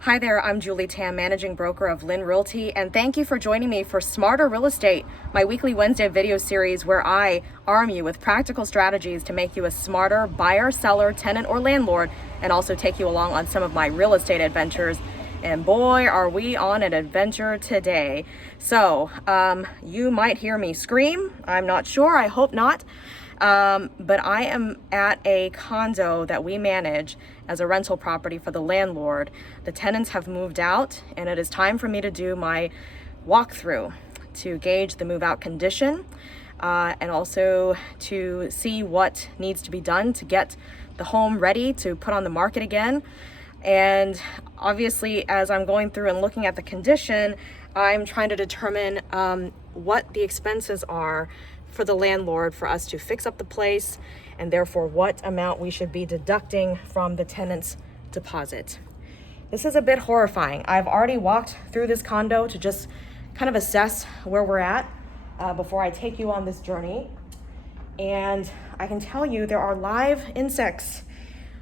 Hi there, I'm Julie Tam, managing broker of LYN REALTY, and thank you for joining me for Smarter Real Estate, my weekly Wednesday video series where I arm you with practical strategies to make you a smarter buyer, seller, tenant, or landlord, and also take you along on some of my real estate adventures. And boy, are we on an adventure today. So, you might hear me scream. I'm not sure, I hope not. But I am at a condo that we manage as a rental property for the landlord. The tenants have moved out, and it is time for me to do my walkthrough to gauge the move out condition, and also to see what needs to be done to get the home ready to put on the market again. And obviously, as I'm going through and looking at the condition, I'm trying to determine what the expenses are for the landlord for us to fix up the place, and therefore what amount we should be deducting from the tenant's deposit. This is a bit horrifying. I've already walked through this condo to just kind of assess where we're at before I take you on this journey. And I can tell you there are live insects,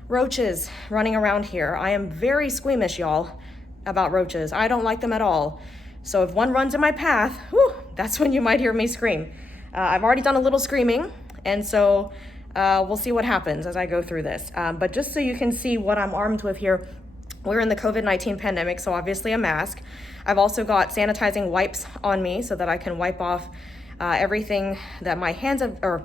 roaches running around here. I am very squeamish, y'all, about roaches. I don't like them at all. So if one runs in my path, whew, that's when you might hear me scream. I've already done a little screaming, and so we'll see what happens as I go through this. But just so you can see what I'm armed with here, we're in the COVID-19 pandemic, so obviously a mask. I've also got sanitizing wipes on me so that I can wipe off everything that my hands have, or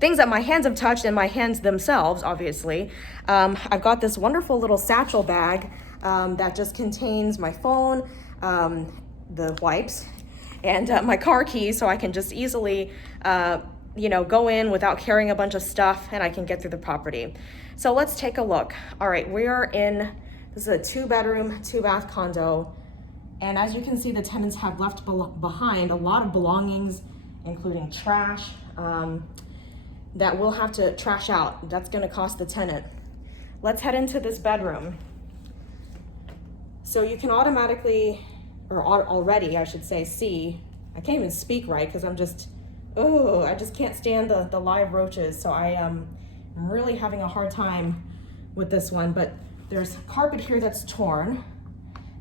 things that my hands have touched, and my hands themselves, obviously. I've got this wonderful little satchel bag that just contains my phone, the wipes, and my car keys, so I can just easily go in without carrying a bunch of stuff, and I can get through the property. So let's take a look. All right, we are in, this is a 2-bedroom, 2-bath condo. And as you can see, the tenants have left behind a lot of belongings, including trash, that we'll have to trash out. That's gonna cost the tenant. Let's head into this bedroom. So you can automatically, or already, I should say, see, I can't even speak right because I'm just, I just can't stand the live roaches. So I'm really having a hard time with this one, but there's carpet here that's torn.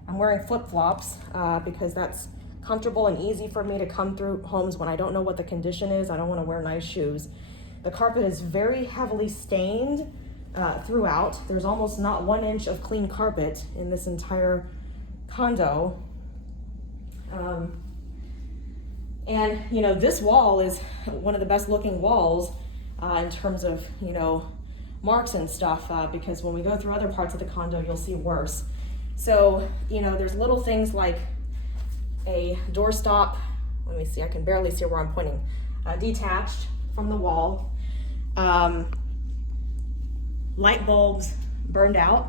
I'm wearing flip-flops because that's comfortable and easy for me to come through homes when I don't know what the condition is. I don't want to wear nice shoes. The carpet is very heavily stained throughout. There's almost not 1 inch of clean carpet in this entire condo. And this wall is one of the best looking walls in terms of marks and stuff, because when we go through other parts of the condo, you'll see worse. So there's little things like a doorstop, let me see, I can barely see where I'm pointing, detached from the wall, light bulbs burned out,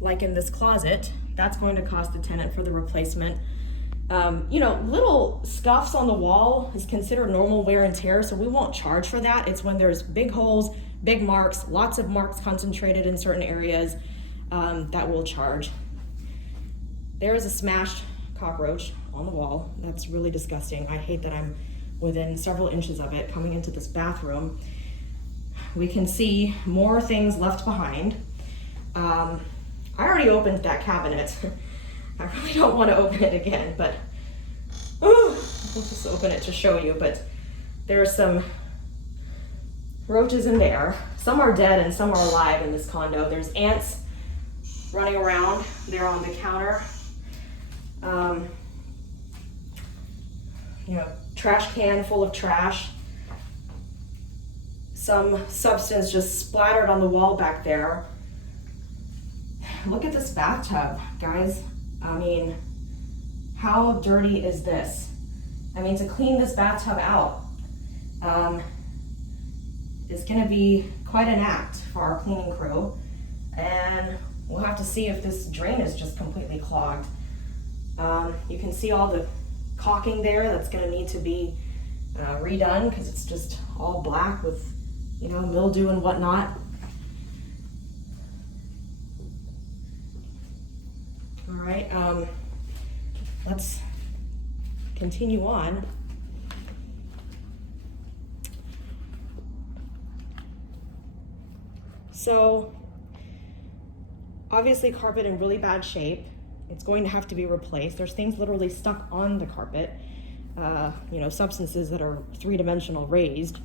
like in this closet. That's going to cost the tenant for the replacement. Little scuffs on the wall is considered normal wear and tear, so we won't charge for that. It's when there's big holes, big marks, lots of marks concentrated in certain areas, that we'll charge. There is a smashed cockroach on the wall. That's really disgusting. I hate that I'm within several inches of it coming into this bathroom. We can see more things left behind. I already opened that cabinet. I really don't want to open it again, but I'll just open it to show you. But there are some roaches in there. Some are dead and some are alive in this condo. There's ants running around there on the counter. Trash can full of trash. Some substance just splattered on the wall back there. Look at this bathtub, guys. I mean, how dirty is this? I mean, to clean this bathtub out is gonna be quite an act for our cleaning crew. And we'll have to see if this drain is just completely clogged. You can see all the caulking there that's gonna need to be redone because it's just all black with, mildew and whatnot. All right, let's continue on. So Obviously carpet in really bad shape. It's going to have to be replaced. There's things literally stuck on the carpet, you know, substances that are three-dimensional raised.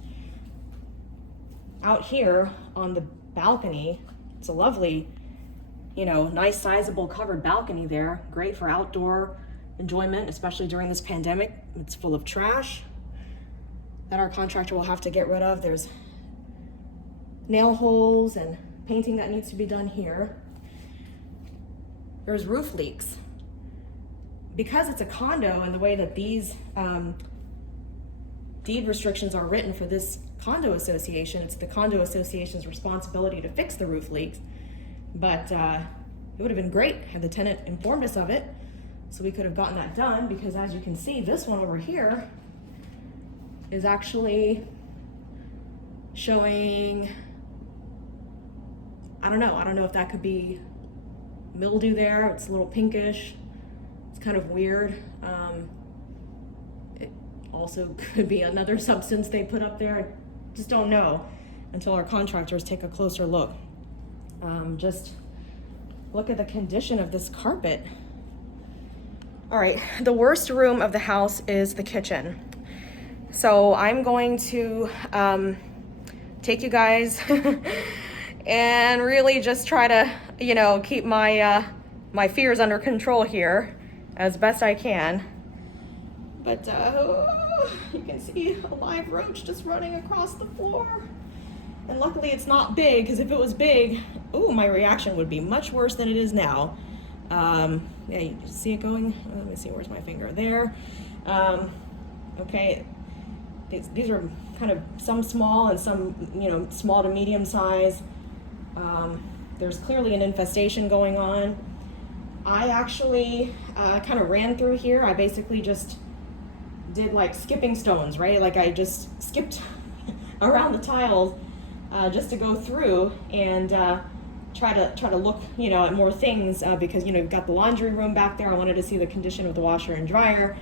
Out here on the balcony, it's a lovely, you know, nice sizable covered balcony there. Great for outdoor enjoyment, especially during this pandemic. It's full of trash that our contractor will have to get rid of. There's nail holes and painting that needs to be done here. There's roof leaks. Because it's a condo and the way that these deed restrictions are written for this condo association, it's the condo association's responsibility to fix the roof leaks. But it would have been great had the tenant informed us of it, so we could have gotten that done, because as you can see, this one over here is actually showing, I don't know if that could be mildew there. It's a little pinkish. It's kind of weird. It also could be another substance they put up there. I just don't know until our contractors take a closer look. Just look at the condition of this carpet. All right, the worst room of the house is the kitchen. So I'm going to take you guys and really just try to, you know, keep my my fears under control here as best I can. But you can see a live roach just running across the floor. And luckily it's not big, because if it was big, ooh, my reaction would be much worse than it is now. Yeah, you see it going? Let me see, where's my finger? There. Okay, these are kind of some small and some, you know, small to medium size. There's clearly an infestation going on. I actually kind of ran through here. I basically just did like skipping stones, right? Like I just skipped around the tiles just to go through and try to look, you know, at more things, because, you know, you've got the laundry room back there. I wanted to see the condition of the washer and dryer,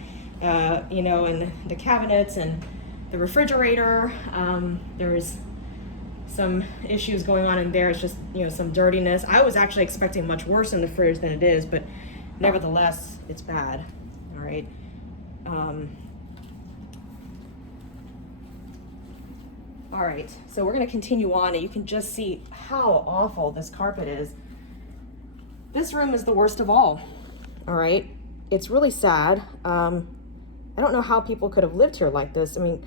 you know, and the cabinets and the refrigerator. There's some issues going on in there. It's just, you know, some dirtiness. I was actually expecting much worse in the fridge than it is, but nevertheless, it's bad. All right. All right, so we're gonna continue on, and you can just see how awful this carpet is. This room is the worst of all right? It's really sad. I don't know how people could have lived here like this. I mean,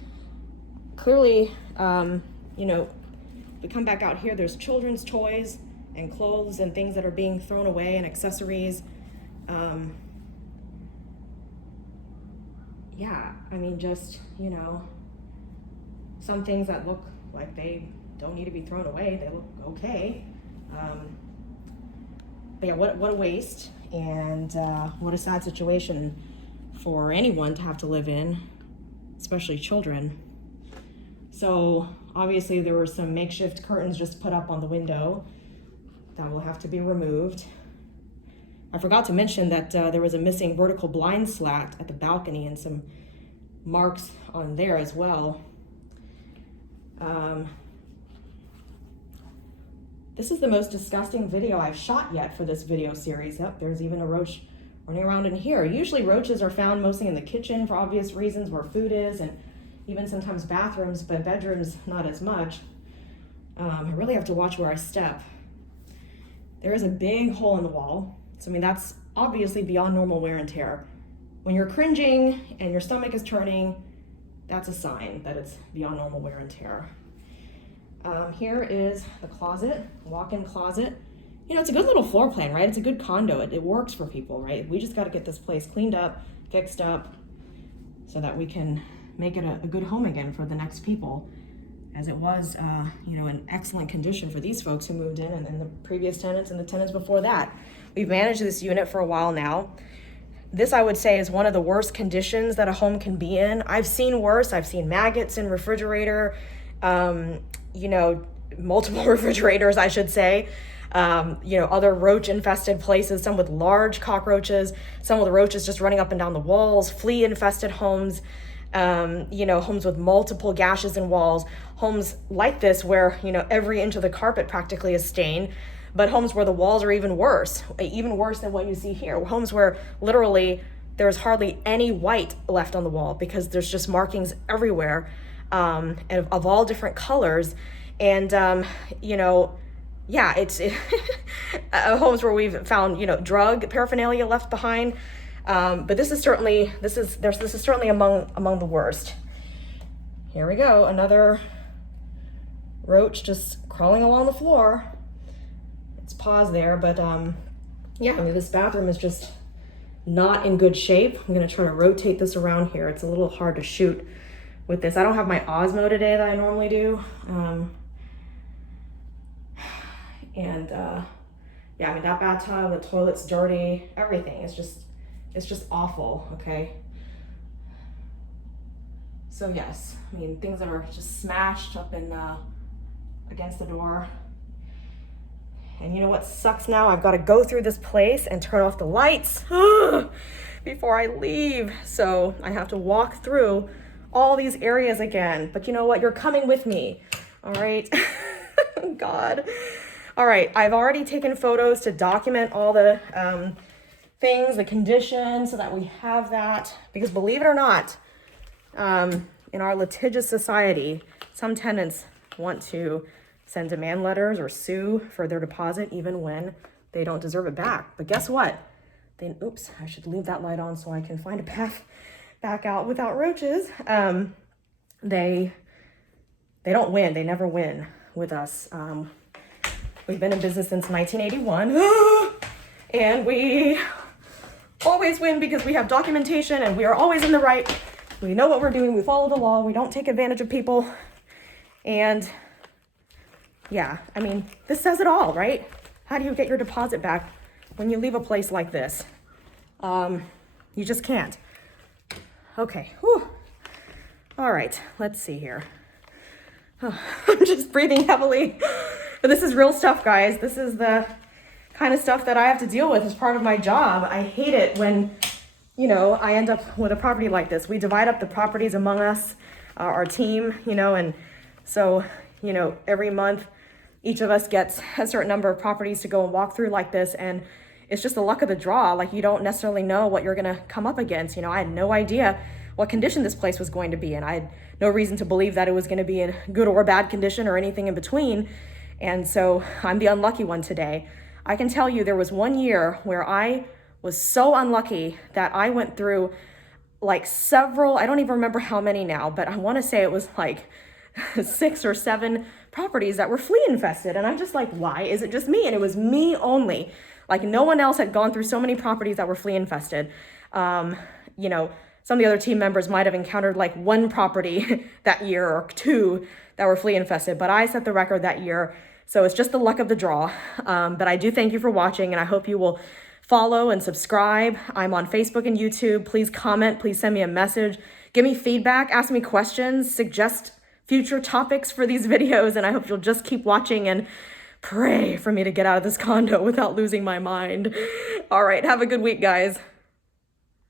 clearly, you know, we come back out here, there's children's toys and clothes and things that are being thrown away and accessories. Yeah, I mean, just, you know, some things that look like they don't need to be thrown away, they look okay. But yeah, what a waste, and what a sad situation for anyone to have to live in, especially children. So obviously there were some makeshift curtains just put up on the window that will have to be removed. I forgot to mention that there was a missing vertical blind slat at the balcony and some marks on there as well. This is the most disgusting video I've shot yet for this video series. Yep, there's even a roach running around in here. Usually roaches are found mostly in the kitchen for obvious reasons, where food is, and even sometimes bathrooms, but bedrooms not as much. I really have to watch where I step. There is a big hole in the wall. So I mean, that's obviously beyond normal wear and tear. When you're cringing and your stomach is turning, that's a sign that it's beyond normal wear and tear. Here is the closet, walk-in closet. You know, it's a good little floor plan, right? It's a good condo. It works for people, right? We just got to get this place cleaned up, fixed up, so that we can make it a good home again for the next people, as it was, you know, in excellent condition for these folks who moved in, and the previous tenants and the tenants before that. We've managed this unit for a while now. This, I would say, is one of the worst conditions that a home can be in. I've seen worse. I've seen maggots in refrigerator, you know, multiple refrigerators, I should say. You know, other roach-infested places, some with large cockroaches, some with roaches just running up and down the walls, flea-infested homes, you know, homes with multiple gashes in walls, homes like this where, you know, every inch of the carpet practically is stained. but homes where the walls are even worse than what you see here. Homes where literally there's hardly any white left on the wall because there's just markings everywhere, and of all different colors. And, you know, yeah, it's homes where we've found, you know, drug paraphernalia left behind. But this is certainly among the worst. Here we go, another roach just crawling along the floor. It's paused there, but yeah, I mean, this bathroom is just not in good shape. I'm gonna try to rotate this around here. It's a little hard to shoot with this. I don't have my Osmo today that I normally do. Yeah, I mean, that bathtub, the toilet's dirty, everything. It's just awful, okay? So yes, I mean, things that are just smashed up in against the door. And you know what sucks now? I've got to go through this place and turn off the lights before I leave. So I have to walk through all these areas again. But you know what? You're coming with me, all right? God. All right, I've already taken photos to document all the things, the conditions, so that we have that. Because believe it or not, in our litigious society, some tenants want to send demand letters or sue for their deposit even when they don't deserve it back. But guess what? Oops, I should leave that light on so I can find a path back out without roaches. They don't win. They never win with us. We've been in business since 1981, and we always win because we have documentation and we are always in the right. We know what we're doing. We follow the law. We don't take advantage of people. And yeah, I mean, this says it all, right? How do you get your deposit back when you leave a place like this? You just can't. Okay. Whew. All right, let's see here. Oh, I'm just breathing heavily. But this is real stuff, guys. This is the kind of stuff that I have to deal with as part of my job. I hate it when, you know, I end up with a property like this. We divide up the properties among us, our team, you know, and so, you know, every month each of us gets a certain number of properties to go and walk through like this, and it's just the luck of the draw. Like, you don't necessarily know what you're gonna come up against. You know, I had no idea what condition this place was going to be in. I had no reason to believe that it was gonna be in good or bad condition or anything in between. And so I'm the unlucky one today. I can tell you there was one year where I was so unlucky that I went through like several, I don't even remember how many now, but I wanna say it was like 6 or 7 properties that were flea infested. And I'm just like, why is it just me? And it was me only. Like, no one else had gone through so many properties that were flea infested. You know, some of the other team members might have encountered like 1 property that year or 2 that were flea infested, but I set the record that year. So it's just the luck of the draw. But I do thank you for watching, and I hope you will follow and subscribe. I'm on Facebook and YouTube. Please comment, please send me a message, give me feedback, ask me questions, suggest future topics for these videos, and I hope you'll just keep watching and pray for me to get out of this condo without losing my mind. All right, have a good week, guys.